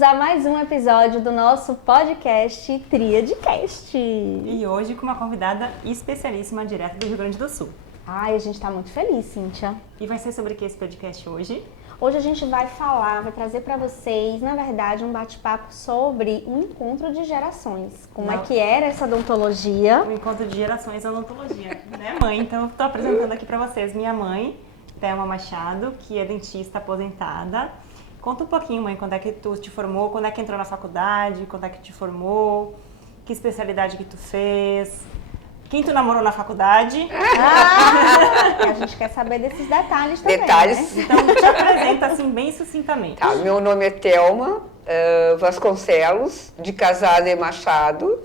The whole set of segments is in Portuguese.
bem-vindos a mais um episódio do nosso podcast Tríadecast. E hoje com uma convidada especialíssima direto do Rio Grande do Sul. Ai, a gente tá muito feliz, Cíntia. E vai ser sobre o que esse podcast hoje? Hoje a gente vai trazer para vocês, na verdade, um bate-papo sobre um encontro de gerações. Como é que era essa odontologia? Um encontro de gerações odontologia, né, mãe? Então, eu tô apresentando aqui para vocês minha mãe, Thelma Machado, que é dentista aposentada. Conta um pouquinho, mãe, quando é que tu te formou, quando é que entrou na faculdade, quando é que te formou, que especialidade que tu fez, quem tu namorou na faculdade. A gente quer saber desses detalhes também, Detalhes. né? Então, te apresenta assim, bem sucintamente. Tá, meu nome é Thelma Vasconcelos, de Casada e Machado,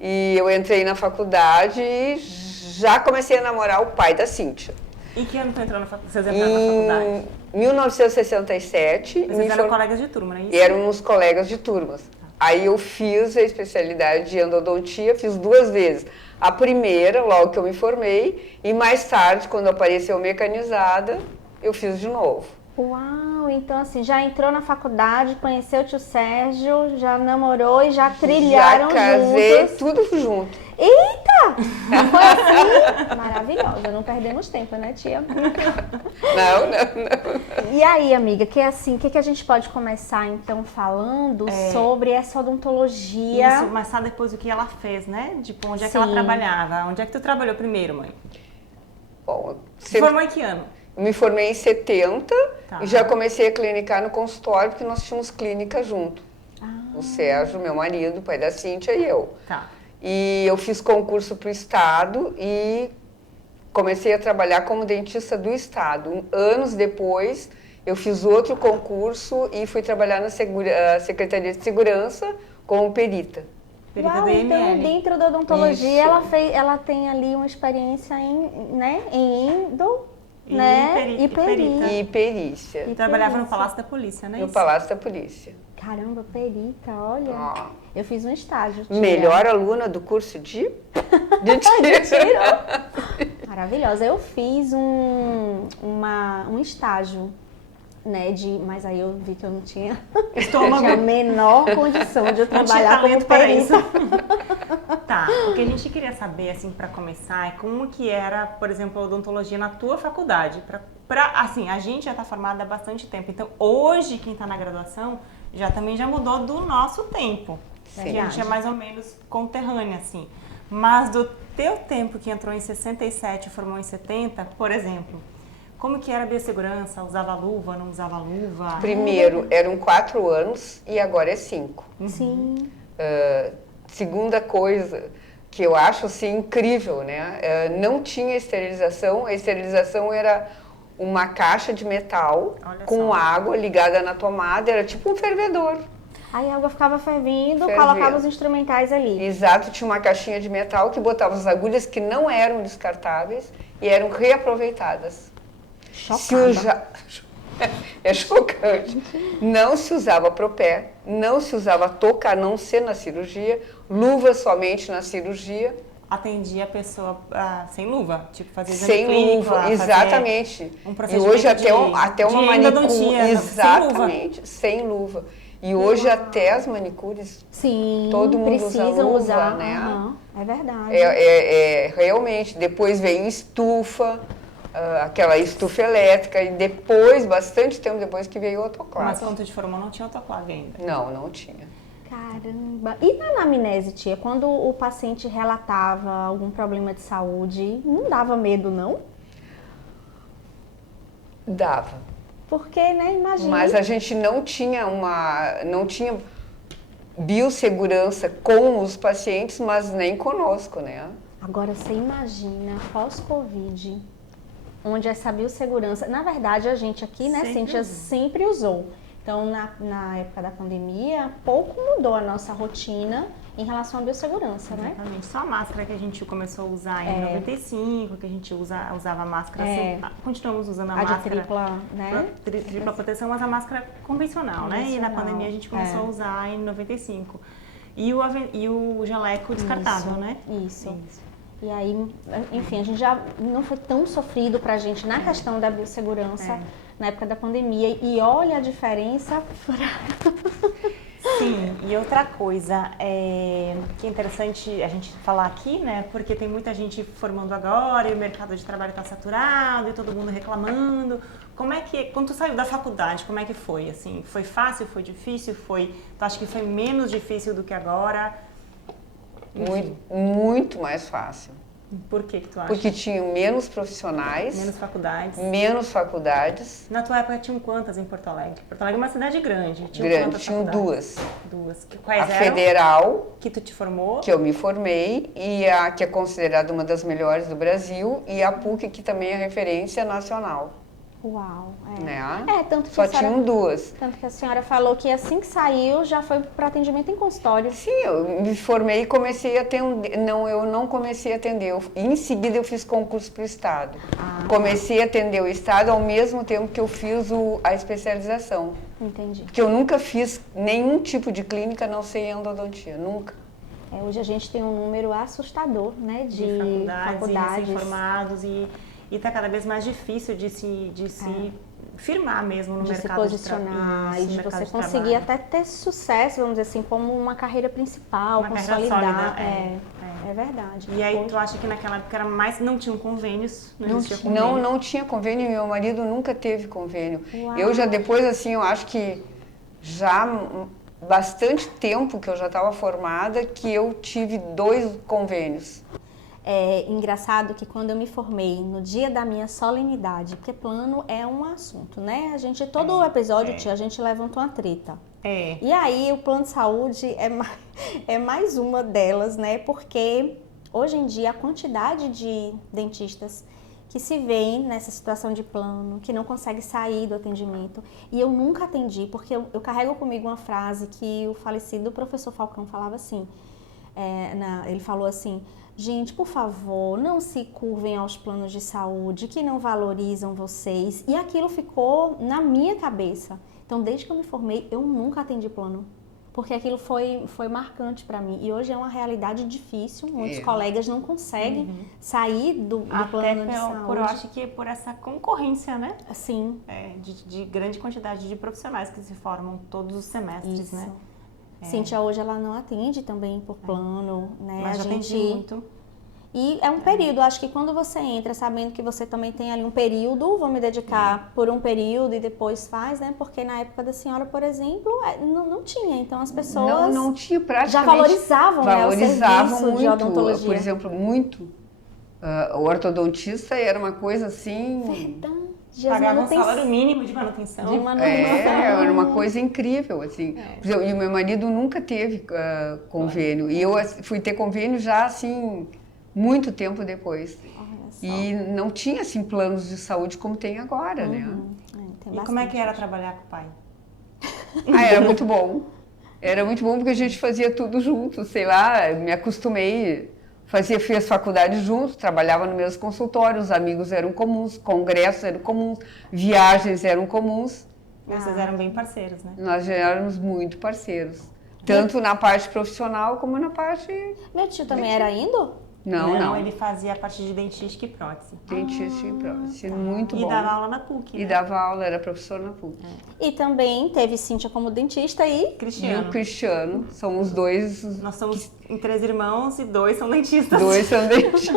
e eu entrei na faculdade e já comecei a namorar o pai da Cíntia. Em que ano tu entrou vocês entraram na faculdade? Em 1967. Vocês eram colegas de turma, não é isso? Éramos colegas de turmas. Aí eu fiz a especialidade de endodontia, fiz 2 vezes. A primeira, logo que eu me formei, e mais tarde, quando apareceu mecanizada, eu fiz de novo. Uau, então assim, já entrou na faculdade, conheceu o tio Sérgio, já namorou e já trilharam Já casei, juntos. tudo junto. Eita! Foi assim? Maravilhosa, não perdemos tempo, né, tia? Não. E aí, amiga, que que a gente pode começar então falando sobre essa odontologia? Isso, mas só depois o que ela fez, né? Tipo, onde é que Sim. ela trabalhava? Onde é que tu trabalhou primeiro, mãe? Bom, Você formou em que ano? me formei em 70 Tá. e já comecei a clinicar no consultório, porque nós tínhamos clínica junto. O Sérgio, meu marido, pai da Cíntia e eu. Tá. E eu fiz concurso para o Estado e comecei a trabalhar como dentista do Estado. Anos depois, eu fiz outro concurso e fui trabalhar na Secretaria de Segurança como perita. Perita Uau, do então IML. dentro da odontologia Isso. ela tem ali uma experiência em endo, E né? e perita. E perícia, E Trabalhava no perícia. Palácio da Polícia, né? no Palácio da Polícia. Caramba, perita, olha. Ó. Eu fiz um estágio. Tia. Melhor aluna do curso de Mentira! Maravilhosa. Eu fiz um estágio, né, mas aí eu vi que eu não tinha, Estômago. a menor condição de eu Não tinha trabalhar como talento para isso. perita. Tá, o que a gente queria saber, assim, para começar, é como que era, por exemplo, a odontologia na tua faculdade. Assim, a gente já tá formada há bastante tempo, então hoje quem tá na graduação também já mudou do nosso tempo. Sim. Que a gente é mais ou menos conterrânea, assim. Mas do teu tempo que entrou em 67 e formou em 70, por exemplo, como que era a biossegurança? Usava luva, não usava luva? Primeiro, eram 4 anos e agora é 5. Sim. Segunda coisa que eu acho assim incrível, né? Não tinha esterilização. A esterilização era uma caixa de metal Olha com só. água ligada na tomada, era tipo um fervedor. Aí a água ficava fervendo, colocava os instrumentais ali. Exato, tinha uma caixinha de metal que botava as agulhas que não eram descartáveis e eram reaproveitadas. Chocada. É chocante. Não se usava propé, não se usava touca, a não ser na cirurgia, luva somente na cirurgia. Atendia a pessoa sem luva, tipo fazer exame Sem clínico, luva, fazer exatamente. um E procedimento hoje até uma de endodontia, manicure, exatamente, sem luva. E hoje até as manicures, Sim, todo mundo usa precisam luva, usar, né? aham, é verdade. Realmente, depois veio estufa, aquela estufa elétrica, e depois, bastante tempo depois que veio o Mas autoclave. quando tu te formou não tinha autoclave ainda. Não tinha. Caramba! E na anamnese, tia, quando o paciente relatava algum problema de saúde, não dava medo, não? Dava. Porque, né, imagina. Mas a gente não tinha biossegurança com os pacientes, mas nem conosco, né? Agora, você imagina, pós-Covid, onde essa biossegurança... Na verdade, a gente aqui, né, Sempre Cíntia, usou. sempre usou. Então, na época da pandemia, pouco mudou a nossa rotina em relação à biossegurança, né? Exatamente. Só a máscara que a gente começou a usar em 95, que a gente usava a máscara, continuamos usando a A de máscara. tripla, né? Tripla proteção, mas a máscara convencional, né? E na Convencional, pandemia a gente começou a usar em 95. E o jaleco descartável, Isso, né? Isso. E aí, enfim, a gente já não foi tão sofrido pra gente na questão da biossegurança na época da pandemia. E olha a diferença. Sim, e outra coisa que é interessante a gente falar aqui, né? Porque tem muita gente formando agora e o mercado de trabalho está saturado e todo mundo reclamando. Como é que, quando tu saiu da faculdade, como é que foi? Assim, foi fácil, foi difícil, tu acha que foi menos difícil do que agora? Muito, muito mais fácil. Por que tu acha? Porque tinham menos profissionais, Menos faculdades. Na tua época tinham quantas em Porto Alegre? Porto Alegre é uma cidade grande. Tinham duas. Quais a eram? Federal, Que tu te formou? que eu me formei, e a que é considerada uma das melhores do Brasil, e a PUC, que também é referência nacional. Uau, Né? Tanto que Só tinham duas. Tanto que a senhora falou que assim que saiu já foi para atendimento em consultório. Sim, eu me formei e comecei a atender. Não, eu não comecei a atender. Em seguida eu fiz concurso para o Estado. Comecei a atender o Estado ao mesmo tempo que eu fiz a especialização. Entendi. Porque eu nunca fiz nenhum tipo de clínica, não sei endodontia, nunca. Hoje a gente tem um número assustador, né, de faculdades. E recém-formados e está cada vez mais difícil de se firmar mesmo no mercado de se posicionar e de você conseguir até ter sucesso, vamos dizer assim, como uma carreira principal, uma consolidar. Carreira sólida, é verdade. E aí tu acha que naquela época não tinham convênios? Não tinha convênio, meu marido nunca teve convênio. Uau. Eu já depois, assim, eu acho que já bastante tempo que eu já estava formada que eu tive 2 convênios. É engraçado que quando eu me formei, no dia da minha solenidade, porque plano é um assunto, né? Todo episódio, a gente levanta uma treta. E aí o plano de saúde é mais uma delas, né? Porque hoje em dia a quantidade de dentistas que se veem nessa situação de plano, que não consegue sair do atendimento. E eu nunca atendi, porque eu carrego comigo uma frase que o falecido professor Falcão falava assim, ele falou assim: gente, por favor, não se curvem aos planos de saúde que não valorizam vocês. E aquilo ficou na minha cabeça. Então, desde que eu me formei, eu nunca atendi plano. Porque aquilo foi marcante para mim. E hoje é uma realidade difícil. Muitos colegas não conseguem sair do plano de saúde. Eu acho que por essa concorrência, né? Sim. De grande quantidade de profissionais que se formam todos os semestres, Isso. né? Cíntia hoje ela não atende também por plano, né? Mas já atendi muito. E é um período, acho que quando você entra sabendo que você também tem ali um período, vou me dedicar por um período e depois faz, né? Porque na época da senhora, por exemplo, não tinha. Então as pessoas não tinha praticamente, já valorizavam, né, o serviço muito, de odontologia. Por exemplo, muito. O ortodontista era uma coisa assim... Verdade. Pagava um salário mínimo de manutenção. Era uma coisa incrível, assim. Por exemplo, e o meu marido nunca teve convênio. E eu fui ter convênio já, assim, muito tempo depois. E não tinha, assim, planos de saúde como tem agora, né? E como é que era trabalhar com o pai? Era muito bom. Era muito bom porque a gente fazia tudo junto, sei lá, me acostumei... Fez faculdade juntos, trabalhava no mesmo consultório, os amigos eram comuns, congressos eram comuns, viagens eram comuns. Vocês eram bem parceiros, né? Nós já éramos muito parceiros, tanto na parte profissional como na parte... Meu tio também era indo? Não. Ele fazia a parte de dentística e prótese. Dentística e prótese, muito bom. E dava aula na PUC, né? E dava aula, era professor na PUC. E também teve Cíntia como dentista e... Cristiano. E o Cristiano, são os dois... Nós somos em 3 irmãos e 2 são dentistas. 2 são dentistas.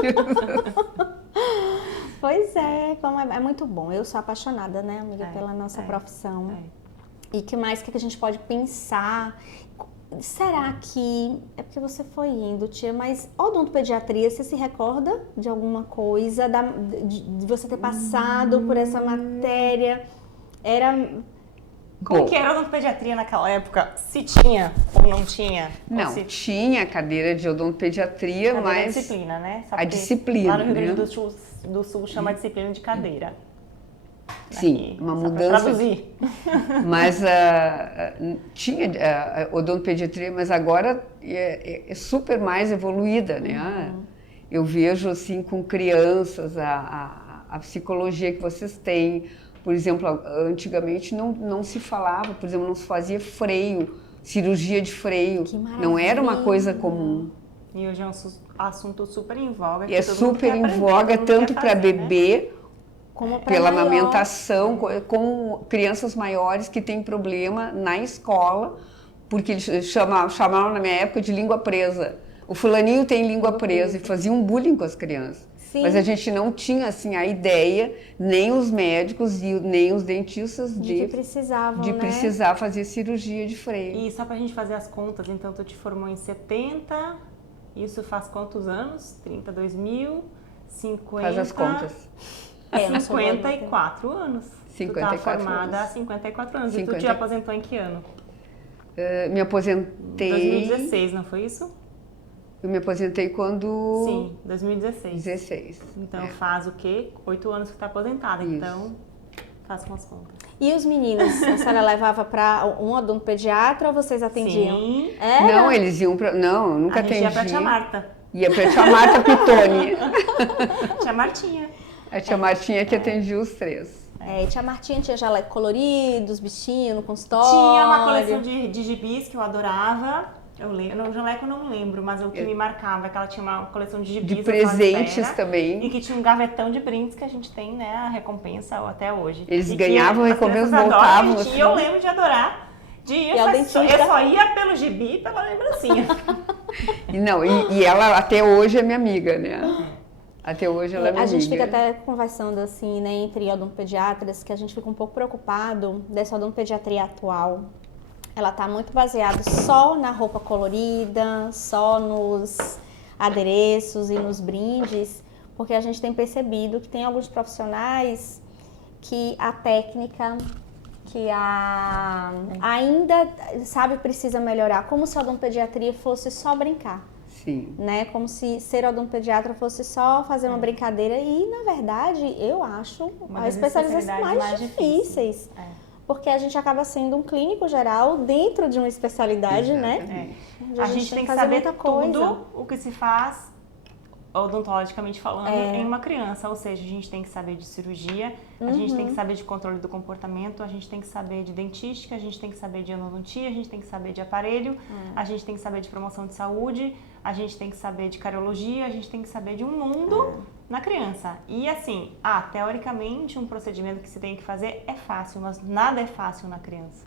Pois como é muito bom. Eu sou apaixonada, né, amiga, pela nossa profissão. E que mais que a gente pode pensar? Será que... É porque você foi indo, tia, mas odontopediatria, você se recorda de alguma coisa? De você ter passado por essa matéria? Como que era a odontopediatria naquela época? Se tinha ou não tinha? Não, tinha cadeira de odontopediatria, mas... A disciplina, né? A disciplina, lá no Rio Grande né? do Sul chama a disciplina de cadeira. Sim, uma mudança. Traduzir. Mas tinha odontopediatria, mas agora é super mais evoluída, né? Eu vejo assim com crianças a psicologia que vocês têm. Por exemplo, antigamente não se falava, por exemplo, não se fazia freio, cirurgia de freio. Não era uma coisa comum. E hoje é um assunto super em voga. E é super em voga, tanto para bebê, pela amamentação, com crianças maiores que têm problema na escola, porque eles chamavam na minha época de língua presa. O fulaninho tem língua presa e fazia um bullying com as crianças. Sim. Mas a gente não tinha assim a ideia, nem os médicos e nem os dentistas de precisar fazer cirurgia de freio. E só pra gente fazer as contas, então tu te formou em 70, isso faz quantos anos? 30, 2000, 50... Faz as contas. 54 anos. 54 tu tá formada há 54 anos. 50... E tu te aposentou em que ano? Me aposentei... 2016, não foi isso? Eu me aposentei quando... Sim, 2016. 16. Então faz o quê? 8 anos que está aposentada. Isso. Então, faz com as contas. E os meninos, a senhora levava para um odontopediatra ou vocês atendiam? Sim. Não, eles iam para... Não, eu nunca atendi. Ia para a tia Marta. Ia para a tia Marta Pitoni. Tia Martinha. A tia Martinha que atendia os 3. E tia Martinha tinha jaleco colorido, os bichinhos no consultório. Tinha uma coleção de gibis que eu adorava. Eu lembro, no jaleco eu não lembro, mas o que me marcava é que ela tinha uma coleção de gibis. De presentes também. E que tinha um gavetão de brindes que a gente tem, né, a recompensa até hoje. Eles ganhavam recompensa, voltavam. Assim. E eu lembro de adorar. Eu só ia pelo gibi e pela lembrancinha. E ela até hoje é minha amiga, né? Até hoje ela é minha amiga. A gente fica até conversando assim, né, entre odontopediatras, que a gente fica um pouco preocupado dessa odontopediatria atual. Ela tá muito baseada só na roupa colorida, só nos adereços e nos brindes, porque a gente tem percebido que tem alguns profissionais que a técnica, ainda, sabe, precisa melhorar, como se a odontopediatria fosse só brincar. Sim. Né? Como se ser odontopediatra fosse só fazer uma brincadeira e, na verdade, eu acho as especializações mais difíceis. Porque a gente acaba sendo um clínico geral dentro de uma especialidade, né? A gente tem que saber tudo o que se faz, odontologicamente falando, em uma criança. Ou seja, a gente tem que saber de cirurgia, a gente tem que saber de controle do comportamento, a gente tem que saber de dentística, a gente tem que saber de endodontia, a gente tem que saber de aparelho, a gente tem que saber de promoção de saúde, a gente tem que saber de cariologia, a gente tem que saber de um mundo na criança. E assim, teoricamente um procedimento que se tem que fazer é fácil, mas nada é fácil na criança.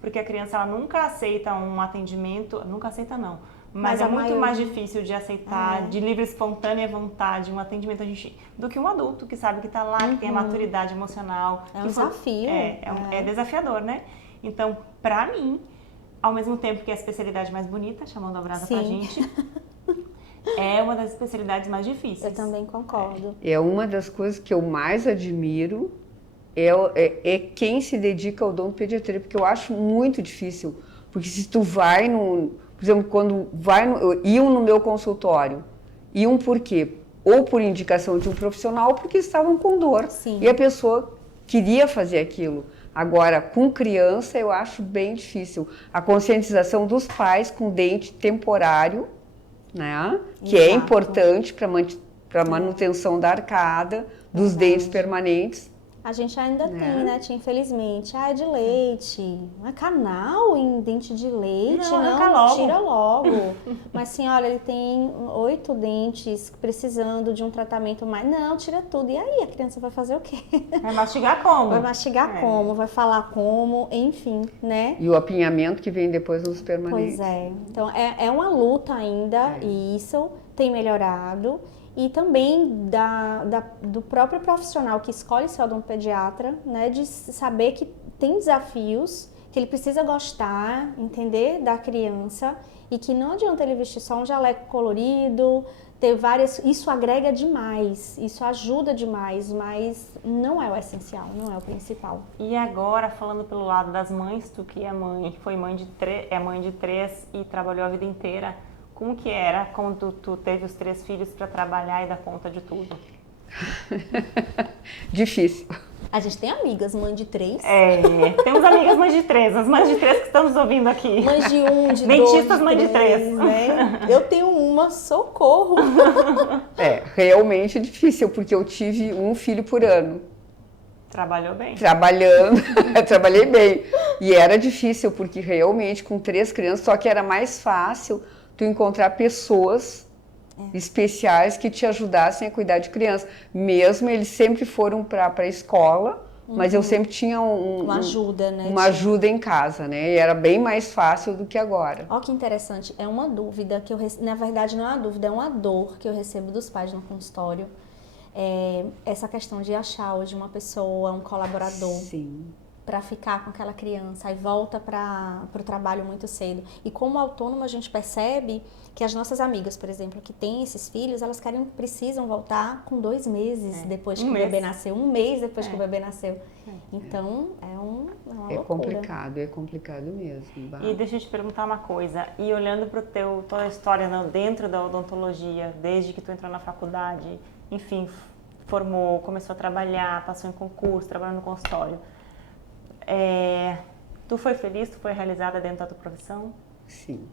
Porque a criança ela nunca aceita um atendimento, nunca aceita não, mas é muito mais difícil de aceitar de livre espontânea vontade um atendimento do que um adulto que sabe que está lá, que tem a maturidade emocional. É um desafio. É desafiador, né? Então, pra mim, ao mesmo tempo que é a especialidade mais bonita, chamando a brasa pra gente, é uma das especialidades mais difíceis. Eu também concordo. É uma das coisas que eu mais admiro é quem se dedica ao odontopediatria, porque eu acho muito difícil. Porque se tu vai por exemplo, quando iam no meu consultório, iam por quê? Ou por indicação de um profissional, ou porque estavam com dor. Sim. E a pessoa queria fazer aquilo. Agora, com criança, eu acho bem difícil. A conscientização dos pais com dente temporário, né? Que é importante para a manutenção da arcada, dos dentes permanentes. A gente ainda tem, né, tia? Infelizmente. É de leite. Não é canal em dente de leite? Não, tira logo. Mas, senhora, ele tem 8 dentes precisando de um tratamento mais. Não, tira tudo. E aí, a criança vai fazer o quê? Vai mastigar como? Vai mastigar como, vai falar como, enfim, né? E o apinhamento que vem depois nos permanentes. Pois é. Então, é uma luta ainda, e isso tem melhorado. E também do próprio profissional que escolhe ser odontopediatra, né, de saber que tem desafios, que ele precisa gostar, entender da criança e que não adianta ele vestir só um jaleco colorido, ter isso agrega demais, isso ajuda demais, mas não é o essencial, não é o principal. E agora, falando pelo lado das mães, tu que é mãe, foi mãe de 3 e trabalhou a vida inteira, como que era quando tu teve os 3 filhos para trabalhar e dar conta de tudo? Difícil. A gente tem amigas, mãe de 3. Temos amigas mães de 3, as mães de 3 que estamos ouvindo aqui. Mães de 1, de 2, dentistas mãe de 3. Né? Eu tenho uma, socorro. Realmente difícil, porque eu tive um filho por ano. Trabalhou bem? Trabalhei bem. E era difícil, porque realmente com 3 crianças, só que era mais fácil tu encontrar pessoas especiais que te ajudassem a cuidar de criança. Mesmo eles sempre foram para a escola, mas eu sempre tinha uma ajuda, né? Uma ajuda em casa, né? E era bem mais fácil do que agora. Ó, que interessante. É uma dúvida que eu na verdade não é uma dúvida, é uma dor que eu recebo dos pais no consultório. Essa questão de achar hoje uma pessoa, um colaborador. Sim. Para ficar com aquela criança, aí volta para o trabalho muito cedo. E como autônomo a gente percebe que as nossas amigas, por exemplo, que têm esses filhos, elas precisam voltar com 2 meses depois que o bebê nasceu, 1 mês depois que o bebê nasceu. Então é uma loucura. É complicado mesmo. E deixa eu te perguntar uma coisa, e olhando para toda a história dentro da odontologia, desde que tu entrou na faculdade, enfim, formou, começou a trabalhar, passou em concurso, trabalhou no consultório. Tu foi feliz, tu foi realizada dentro da tua profissão? Sim.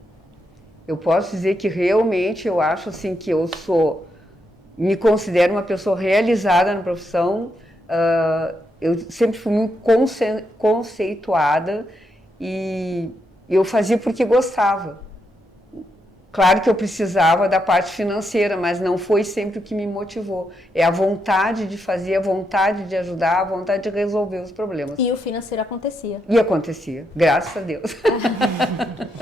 Eu posso dizer que realmente eu acho assim que me considero uma pessoa realizada na profissão. Eu sempre fui muito conceituada e eu fazia porque gostava. Claro que eu precisava da parte financeira, mas não foi sempre o que me motivou. É a vontade de fazer, a vontade de ajudar, a vontade de resolver os problemas. E o financeiro acontecia? E acontecia, graças a Deus.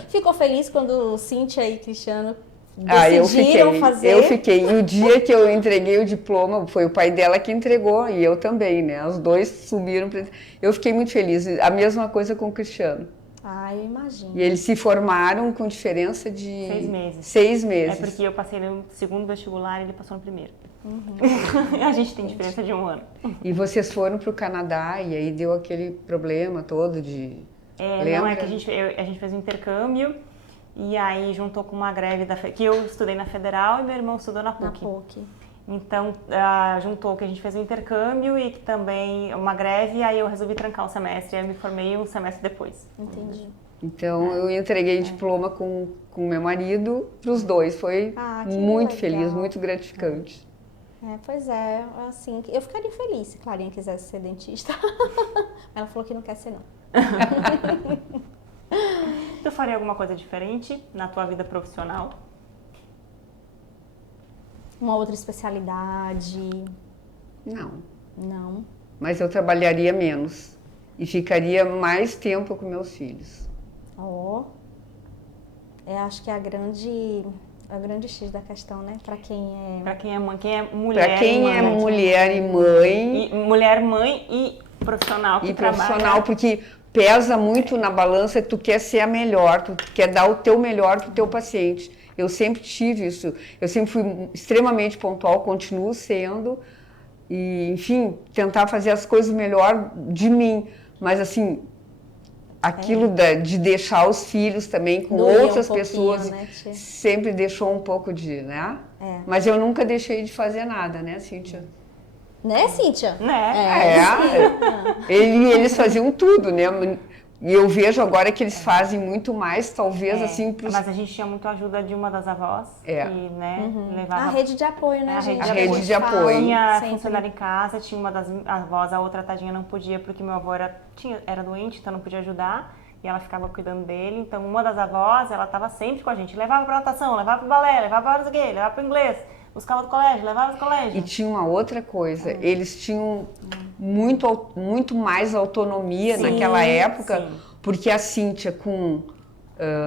Ficou feliz quando Cíntia e Cristiano decidiram fazer? Eu fiquei. E o dia que eu entreguei o diploma, foi o pai dela que entregou e eu também, né? Os dois subiram. Eu fiquei muito feliz. A mesma coisa com o Cristiano. Eu imagino. E eles se formaram com diferença de 6 meses. 6 meses. É porque eu passei no segundo vestibular e ele passou no primeiro. A gente tem diferença de 1 ano. E vocês foram para o Canadá e aí deu aquele problema todo de... Não, é que a gente fez um intercâmbio e aí juntou com uma greve que eu estudei na Federal e meu irmão estudou na PUC. Então, juntou que a gente fez um intercâmbio e que também uma greve, e aí eu resolvi trancar o semestre, aí eu me formei um semestre depois. Entendi. Então, eu entreguei diploma com meu marido para os dois. Foi muito feliz, muito gratificante. Pois é, assim, eu ficaria feliz se Clarinha quisesse ser dentista. Ela falou que não quer ser, não. Tu faria alguma coisa diferente na tua vida profissional? Uma outra especialidade? Não. Mas eu trabalharia menos e ficaria mais tempo com meus filhos. Acho que é a grande X da questão, né? Para quem é... Para quem é mãe, quem é mulher. Para quem é mulher e mãe. Mulher, mãe e profissional que trabalha. Profissional, porque pesa muito na balança, tu quer ser a melhor, tu quer dar o teu melhor pro teu paciente. Eu sempre tive isso, eu sempre fui extremamente pontual, continuo sendo, e, enfim, tentar fazer as coisas melhor de mim. Mas, assim, aquilo de deixar os filhos também com outras pessoas, né, sempre deixou um pouco de, né? Mas eu nunca deixei de fazer nada, né, Cíntia? Né, Cíntia? Eles faziam tudo, né? E eu vejo agora que eles fazem muito mais, talvez, assim... Mas a gente tinha muito ajuda de uma das avós, que, né, levava... A rede de apoio, né, gente? A rede de apoio. Tinha funcionário em casa, tinha uma das avós, a outra tadinha não podia, porque meu avô era doente, então não podia ajudar, e ela ficava cuidando dele. Então, uma das avós, ela estava sempre com a gente, levava pra natação, levava pro balé, levava para o quê, levava pro inglês, buscava do colégio, levava do colégio. E tinha uma outra coisa, eles tinham muito mais autonomia naquela época, porque a Cíntia com...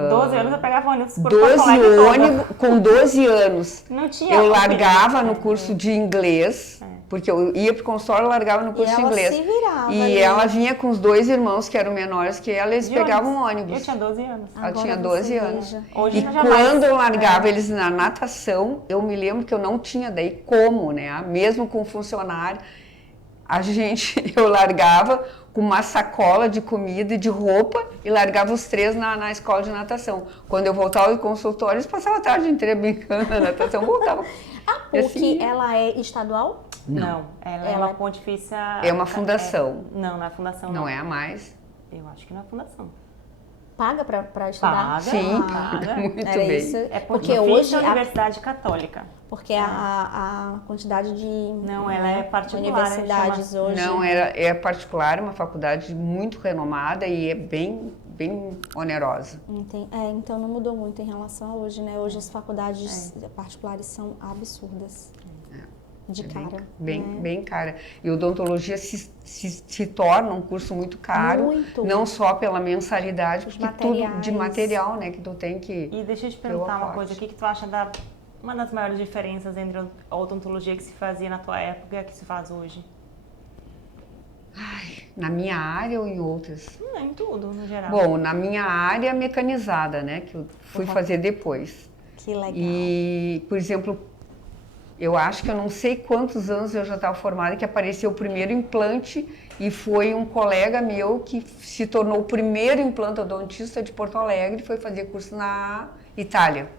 12 anos eu pegava ônibus por 12 ônibus, com 12 anos, não tinha eu largava no curso de inglês, porque eu ia pro consultório e largava no curso de inglês. Se virava, e ela vinha com os 2 irmãos que eram menores que ela, eles pegavam ônibus. Eu tinha 12 anos. Ela tinha 12 anos. Hoje e quando eu largava eles na natação, eu me lembro que eu não tinha daí como, né? Mesmo com funcionário, eu largava com uma sacola de comida e de roupa e largava os 3 na escola de natação. Quando eu voltava ao consultório, eles passavam a tarde inteira brincando na natação, voltava. A PUC, ela é estadual? Não, ela é uma pontifícia... É uma fundação. Não é fundação. Não é a mais? Eu acho que não é fundação. Paga para estudar? Paga, sim, paga. Muito bem. Isso. Porque hoje é a Universidade Católica. Porque a quantidade de... Não, ela é particular. Universidades hoje... Não, é particular, uma faculdade muito renomada e é bem onerosa. Então não mudou muito em relação a hoje, né? Hoje as faculdades particulares são absurdas. de cara. Bem cara. E odontologia se torna um curso muito caro, muito. Não só pela mensalidade, Os porque materiais. tudo de material, né, que tu tem que... E deixa eu te perguntar uma coisa, o que tu acha uma das maiores diferenças entre a odontologia que se fazia na tua época e a que se faz hoje? Na minha área ou em outras? Em tudo, no geral. Bom, na minha área mecanizada, né, que eu fui fazer depois. Que legal. E, por exemplo, eu acho que eu não sei quantos anos eu já estava formada que apareceu o primeiro implante e foi um colega meu que se tornou o primeiro implantodontista de Porto Alegre, foi fazer curso na Itália,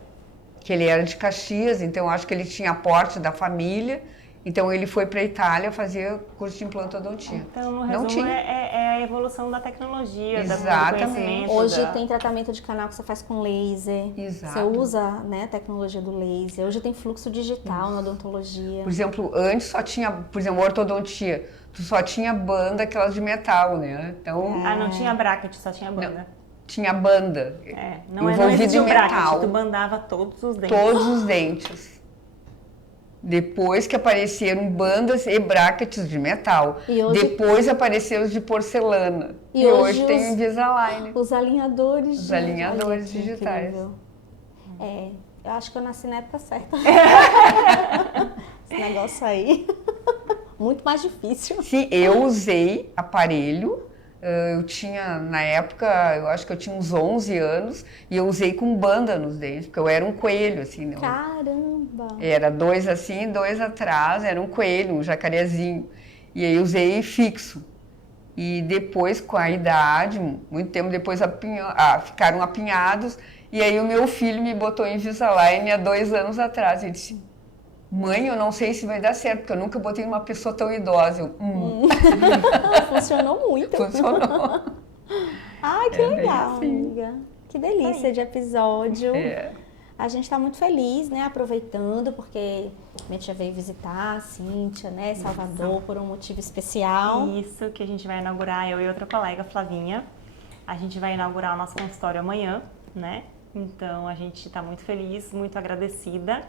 que ele era de Caxias, então eu acho que ele tinha aporte da família. Então ele foi para a Itália fazer curso de implantodontia. Então, no resumo, é a evolução da tecnologia, Exatamente. do conhecimento. Hoje tem tratamento de canal que você faz com laser. Exato. Você usa, né, a tecnologia do laser. Hoje tem fluxo digital na odontologia. Por exemplo, antes só tinha, por exemplo, ortodontia. Tu só tinha banda, aquelas de metal, né? Então, não tinha bracket, só tinha banda. Não, tinha banda. Não envolvida existia em o bracket, metal. tu bandava todos os dentes. Todos os dentes. Depois que apareceram bandas e brackets de metal. Depois apareceram os de porcelana. E hoje tem o Invisalign. Os alinhadores. Os alinhadores digitais. Incrível. Eu acho que eu nasci na época certa. Esse negócio aí. Muito mais difícil. Sim, eu usei aparelho. Eu tinha, na época, eu acho que eu tinha uns 11 anos e eu usei com banda nos dentes, porque eu era um coelho, assim. Não. Caramba! Era 2 assim, 2 atrás, era um coelho, um jacarezinho. E aí eu usei fixo. E depois, com a idade, muito tempo depois, ficaram apinhados. E aí o meu filho me botou em Invisalign há 2 anos atrás. Ele disse: mãe, eu não sei se vai dar certo, porque eu nunca botei numa pessoa tão idosa. Funcionou muito. Funcionou. Ai, que legal, amiga. Que delícia de episódio. A gente está muito feliz, né, aproveitando, porque a gente já veio visitar a Cíntia, né, Salvador, por um motivo especial. Isso, que a gente vai inaugurar, eu e outra colega, Flavinha. A gente vai inaugurar o nosso consultório amanhã, né? Então, a gente está muito feliz, muito agradecida.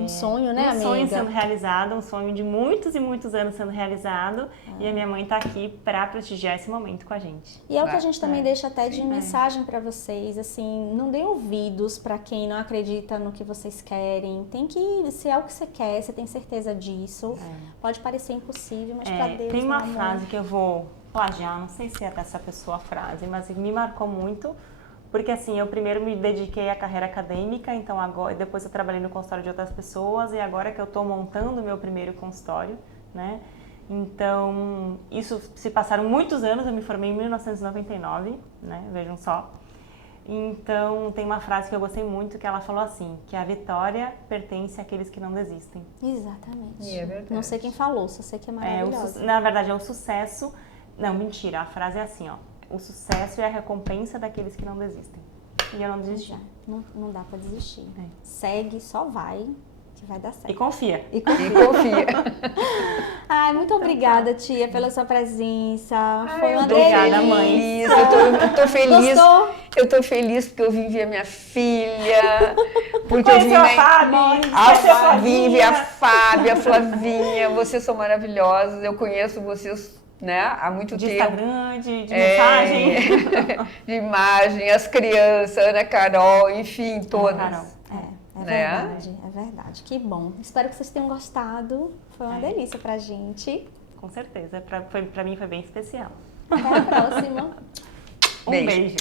Um sonho, né, amiga? Um sonho sendo realizado, um sonho de muitos e muitos anos sendo realizado. E a minha mãe está aqui para prestigiar esse momento com a gente. E é o que a gente também deixa até de mensagem para vocês, assim, não deem ouvidos para quem não acredita no que vocês querem. Tem que, se é o que você quer, você tem certeza disso. Pode parecer impossível, mas para Deus, tem uma frase que eu vou plagiar, não sei se é dessa pessoa a frase, mas me marcou muito. Porque assim, eu primeiro me dediquei à carreira acadêmica, então agora, depois eu trabalhei no consultório de outras pessoas e agora que eu estou montando o meu primeiro consultório, né? Então, isso se passaram muitos anos, eu me formei em 1999, né? Vejam só. Então, tem uma frase que eu gostei muito que ela falou assim, que a vitória pertence àqueles que não desistem. Exatamente. E é verdade. Não sei quem falou, só sei que é maravilhosa. Na verdade, é o sucesso... Não, mentira, a frase é assim, ó. O sucesso é a recompensa daqueles que não desistem. E eu não desisti. Não dá pra desistir. Segue, só vai, que vai dar certo. E confia. E confia. Ai, muito obrigada, tia, pela sua presença. Foi uma obrigada, mãe. Eu tô feliz. Gostou? Eu tô feliz porque eu vim ver a minha filha. Porque eu vim a Fábia, a Fábia, a Flavinha. Vocês são maravilhosas. Eu conheço vocês, né, há muito tempo. De Instagram, de mensagem. De imagem, as crianças, Ana Carol, enfim, todas. Carol. É verdade, é verdade. Que bom. Espero que vocês tenham gostado. Foi uma delícia pra gente. Com certeza. Pra mim foi bem especial. Até a próxima. Um beijo.